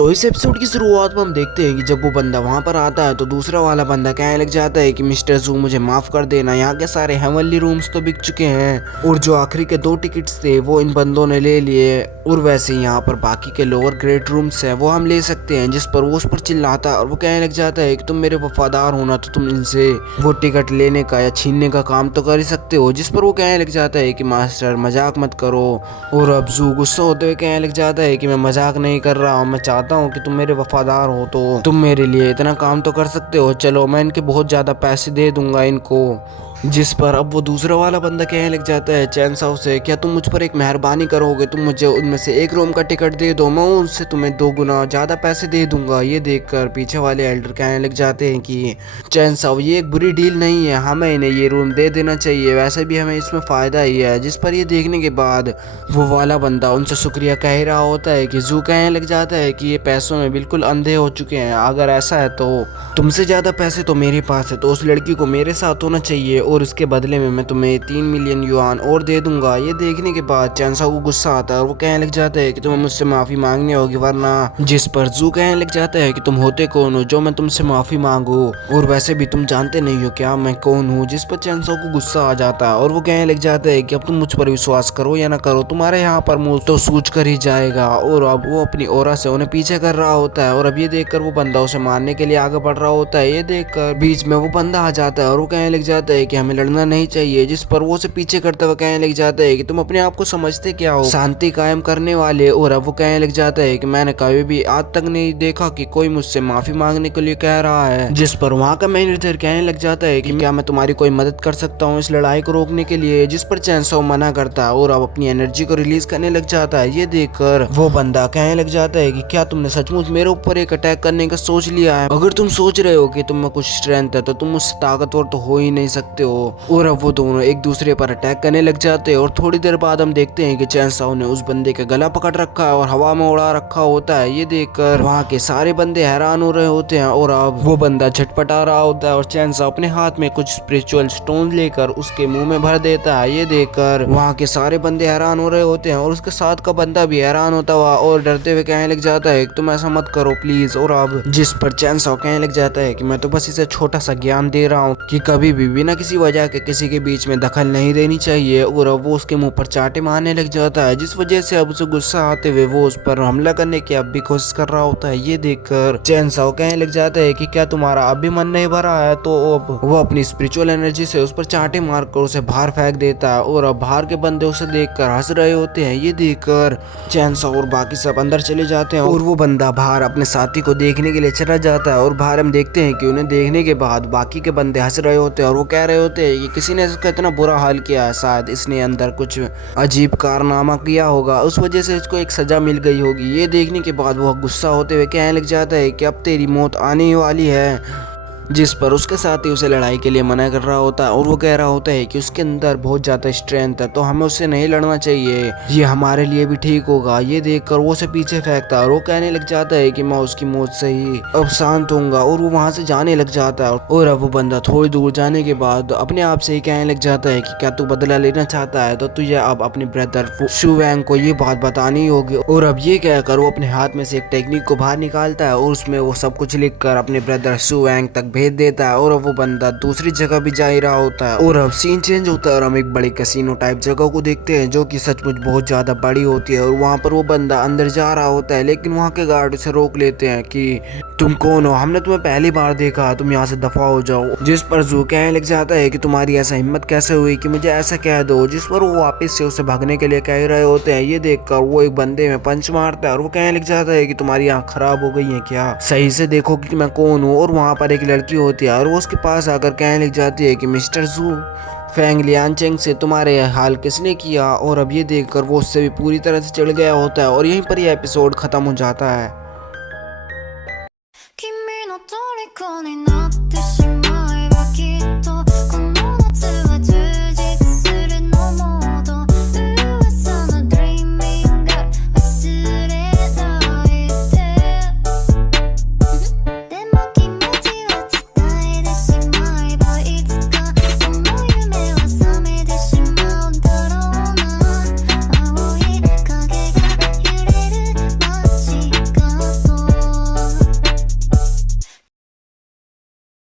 तो इस एपिसोड की शुरुआत में हम देखते हैं कि जब वो बंदा वहां पर आता है तो दूसरा वाला बंदा कहने लग जाता है कि मिस्टर जू मुझे माफ कर देना, यहाँ के सारे हेवनली रूम्स तो बिक चुके हैं और जो आखिरी के 2 टिकट्स थे वो इन बंदों ने ले लिए और वैसे यहाँ पर बाकी के लोअर ग्रेड रूम्स हैं वो हम ले सकते हैं। जिस पर वो उस पर चिल्लाता है और वो कहने लग जाता है कि तुम मेरे वफादार हो ना तो तुम इनसे वो टिकट लेने का या छीनने का काम तो कर ही सकते हो। जिस पर वो कहने लग जाता है कि मास्टर मजाक मत करो और अब जू गुस्सा होते हुए कहने लग जाता है कि मैं मजाक नहीं कर रहा हूँ, मैं चाहता हूँ कि तुम मेरे वफादार हो तो तुम मेरे लिए इतना काम तो कर सकते हो, चलो मैं इनके बहुत ज़्यादा पैसे दे दूंगा इनको। जिस पर अब वो दूसरा वाला बंदा कहने लग जाता है चैन साहब से, क्या तुम मुझ पर एक मेहरबानी करोगे, तुम मुझे उनमें से एक रूम का टिकट दे दो, मैं उससे तुम्हें 2 गुना ज़्यादा पैसे दे दूंगा। ये देखकर पीछे वाले एल्डर कहने लग जाते हैं कि चैन साहब ये एक बुरी डील नहीं है, हमें इन्हें ये रूम दे देना चाहिए, वैसे भी हमें इसमें फ़ायदा ही है। जिस पर ये देखने के बाद वो वाला बंदा उनसे शुक्रिया कह रहा होता है कि जू कहने लग जाता है कि ये पैसों में बिल्कुल अंधे हो चुके हैं, अगर ऐसा है तो तुमसे ज़्यादा पैसे तो मेरे पास है, तो उस लड़की को मेरे साथ होना चाहिए और उसके बदले में मैं तुम्हें 3 मिलियन युआन और दे दूंगा। ये देखने के बाद चैनसा को गुस्सा आता है और वो कहने लग जाता है कि तुम्हें मुझसे माफ़ी मांगनी होगी वरना। जिस पर जू कहने लग जाता है कि तुम होते कौन हो जो मैं तुमसे माफ़ी मांगू, और वैसे भी तुम जानते नहीं हो क्या मैं कौन हूँ। जिस पर चैनसा को गुस्सा आ जाता है और वो कहने लग जाता है कि अब तुम मुझ पर विश्वास करो या ना करो, तुम्हारे यहाँ पर मुँह तो सूझ कर ही जाएगा। और अब वो अपनी ओरा से उन्हें पीछे कर रहा होता है और अब ये देखकर वो बंदा उसे मारने के लिए आगे बढ़ रहा होता है। ये देखकर बीच में वो बंदा आ जाता है और वो कहने लग जाता है कि हमें लड़ना नहीं चाहिए। जिस पर वो उसे पीछे करते हुए कहने लग जाता है कि तुम अपने आप को समझते क्या हो, शांति कायम करने वाले। और अब वो कहने लग जाता है कि मैंने कभी भी आज तक नहीं देखा कि कोई मुझसे माफी मांगने के लिए कह रहा है। जिस पर वहाँ का मैनेजर कहने लग जाता है कि क्या मैं तुम्हारी कोई मदद कर सकता हूँ इस लड़ाई को रोकने के लिए। जिस पर चैनसो मना करता है और अब अपनी एनर्जी को रिलीज करने लग जाता है। ये देखकर वो बंदा कहने लग जाता है कि क्या तुमने सचमुच मेरे ऊपर एक अटैक करने का सोच लिया है, अगर तुम सोच रहे हो कि तुम में कुछ स्ट्रेंथ है तो तुम मुझसे ताकतवर तो हो ही नहीं सकते हो। और अब वो दोनों एक दूसरे पर अटैक करने लग जाते हैं और थोड़ी देर बाद हम देखते हैं कि चैनसाओ ने उस बंदे का गला पकड़ रखा है और हवा में उड़ा रखा होता है। ये देखकर वहाँ के सारे बंदे हैरान हो रहे होते हैं और अब वो बंदा झटपटा रहा होता है और चैनसाओ अपने हाथ में कुछ स्पिरिचुअल स्टोन लेकर उसके मुंह में भर देता है। ये देखकर वहाँ के सारे बंदे हैरान हो रहे होते हैं और उसके साथ का बंदा भी हैरान होता हुआ और डरते हुए कहने लग जाता है तुम ऐसा मत करो प्लीज। और अब जिस पर चैनसाओ कहने लग जाता है कि मैं तो बस इसे छोटा सा ज्ञान दे रहा हूँ कि कभी भी बिना किसी वजह के किसी के बीच में दखल नहीं देनी चाहिए। और अब वो उसके मुंह पर चाटे मारने लग जाता है जिस वजह से अब उसे गुस्सा आते हुए वो उस पर हमला करने की अब भी कोशिश कर रहा होता है। ये देखकर चैनसाओ कहने लग जाता है कि क्या तुम्हारा अब भी मन नहीं भरा है, तो अब वो अपनी स्पिरिचुअल एनर्जी से उस पर चाटे मारकर उसे बाहर फेंक देता है और अब बाहर के बंदे उसे देखकर हंस रहे होते हैं। ये देखकर चैनसाओ और बाकी सब अंदर चले जाते हैं और वो बंदा बाहर अपने साथी को देखने के लिए चला जाता है और बाहर हम देखते हैं कि उन्हें देखने के बाद बाकी के बंदे हंस रहे होते हैं और वो कह रहे होते हैं कि किसी ने इसका इतना बुरा हाल किया है, शायद इसने अंदर कुछ अजीब कारनामा किया होगा, उस वजह से इसको एक सजा मिल गई होगी। ये देखने के बाद वो गुस्सा होते हुए कहने लग जाता है कि अब तेरी मौत आने ही वाली है। जिस पर उसके साथ ही उसे लड़ाई के लिए मना कर रहा होता है और वो कह रहा होता है कि उसके अंदर बहुत ज़्यादा स्ट्रेंथ है तो हमें उससे नहीं लड़ना चाहिए, ये हमारे लिए भी ठीक होगा। ये देखकर वो उसे पीछे फेंकता है और वो कहने लग जाता है कि मैं उसकी मौत से ही अब शांत होऊंगा और वो वहाँ से जाने लग जाता है। और अब वो बंदा थोड़ी दूर जाने के बाद अपने आप से ही कहने लग जाता है कि क्या तू बदला लेना चाहता है तो तुझे अब अपने ब्रदर शू वैंग को ये बात बतानी होगी। और अब ये कहकर वो अपने हाथ में से एक टेक्निक को बाहर निकालता है और उसमें वो सब कुछ लिख कर अपने ब्रदर शू वैंग तक भेज देता है और अब वो बंदा दूसरी जगह भी जा ही रहा होता है। और अब सीन चेंज होता है और हम एक बड़ी कैसीनो टाइप जगह को देखते हैं जो कि सचमुच बहुत ज्यादा बड़ी होती है और वहाँ पर वो बंदा अंदर जा रहा होता है लेकिन वहाँ के गार्ड उसे रोक लेते हैं कि तुम कौन हो, हमने तुम्हें पहली बार देखा, तुम यहाँ से दफा हो जाओ। जिस पर जू कहने लग जाता है कि तुम्हारी ऐसा हिम्मत कैसे हुई कि मुझे ऐसा कह दो। जिस पर वो वापस से उसे भागने के लिए कह रहे होते हैं। ये देखकर वो एक बंदे में पंच मारता है और वो कहने लग जाता है कि तुम्हारी आँख खराब हो गई है क्या, सही से देखो कि मैं कौन हूँ। और वहाँ पर एक लड़की होती है और वो उसके पास आकर कहने लग जाती है कि मिस्टर जू फेंग लियांचेंग से तुम्हारे हाल किसने किया। और अब ये देखकर वो उससे भी पूरी तरह से चिढ़ गया होता है और यहीं पर यह एपिसोड खत्म हो जाता है।